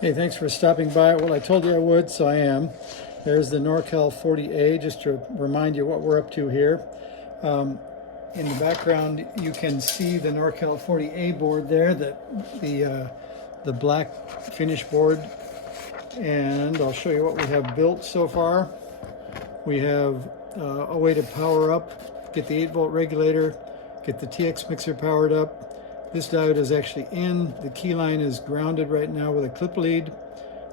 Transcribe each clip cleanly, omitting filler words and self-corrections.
Hey, thanks for stopping by. Well, I told you I would, so I am. There's the NC40A, just to remind you what we're up to here. In the background, you can see the NC40A board there, the black finish board. And I'll show you what we have built so far. We have a way to power up, get the 8-volt regulator, get the TX mixer powered up. This diode is actually in. The key line is grounded right now with a clip lead.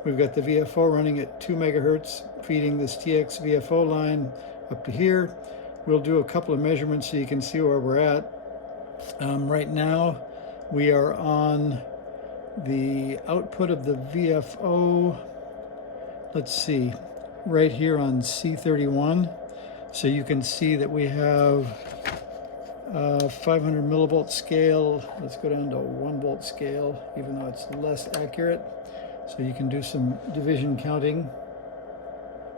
We've got the VFO running at 2 megahertz, feeding this TX VFO line up to here. We'll do a couple of measurements so you can see where we're at. Right now, we are on the output of the VFO. Let's see, right here on C31. So you can see that we have 500 millivolt scale. Let's go down to 1 volt scale, even though it's less accurate. So you can do some division counting.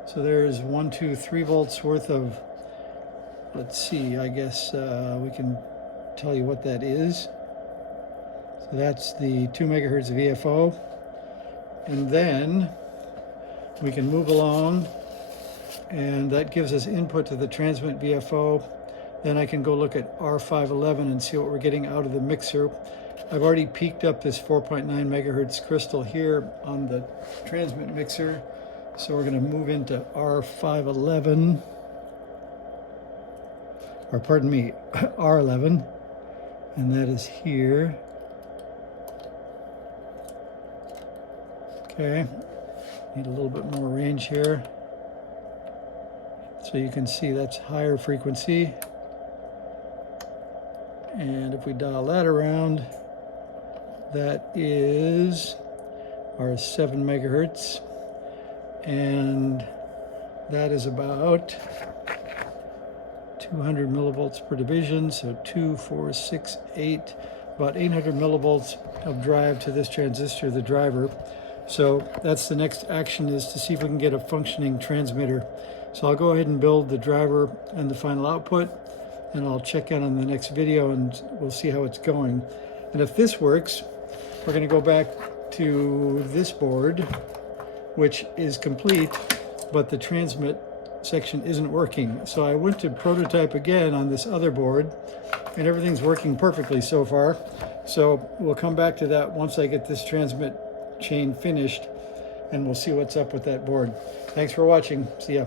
So there's 1, 2, 3 volts worth of, let's see, I guess we can tell you what that is. So that's the 2 megahertz VFO. And then we can move along, and that gives us input to the transmit VFO. Then I can go look at R511 and see what we're getting out of the mixer. I've already peaked up this 4.9 megahertz crystal here on the transmit mixer. So we're going to move into R511, or pardon me, R11, and that is here. Okay, need a little bit more range here. So you can see that's higher frequency. And if we dial that around, that is our 7 megahertz. And that is about 200 millivolts per division. So 2, 4, 6, 8, about 800 millivolts of drive to this transistor, the driver. So that's the next action, is to see if we can get a functioning transmitter. So I'll go ahead and build the driver and the final output, and I'll check in on the next video and we'll see how it's going. And if this works, we're going to go back to this board, which is complete, but the transmit section isn't working. So I went to prototype again on this other board, and everything's working perfectly so far. So we'll come back to that once I get this transmit chain finished, and we'll see what's up with that board. Thanks for watching. See ya.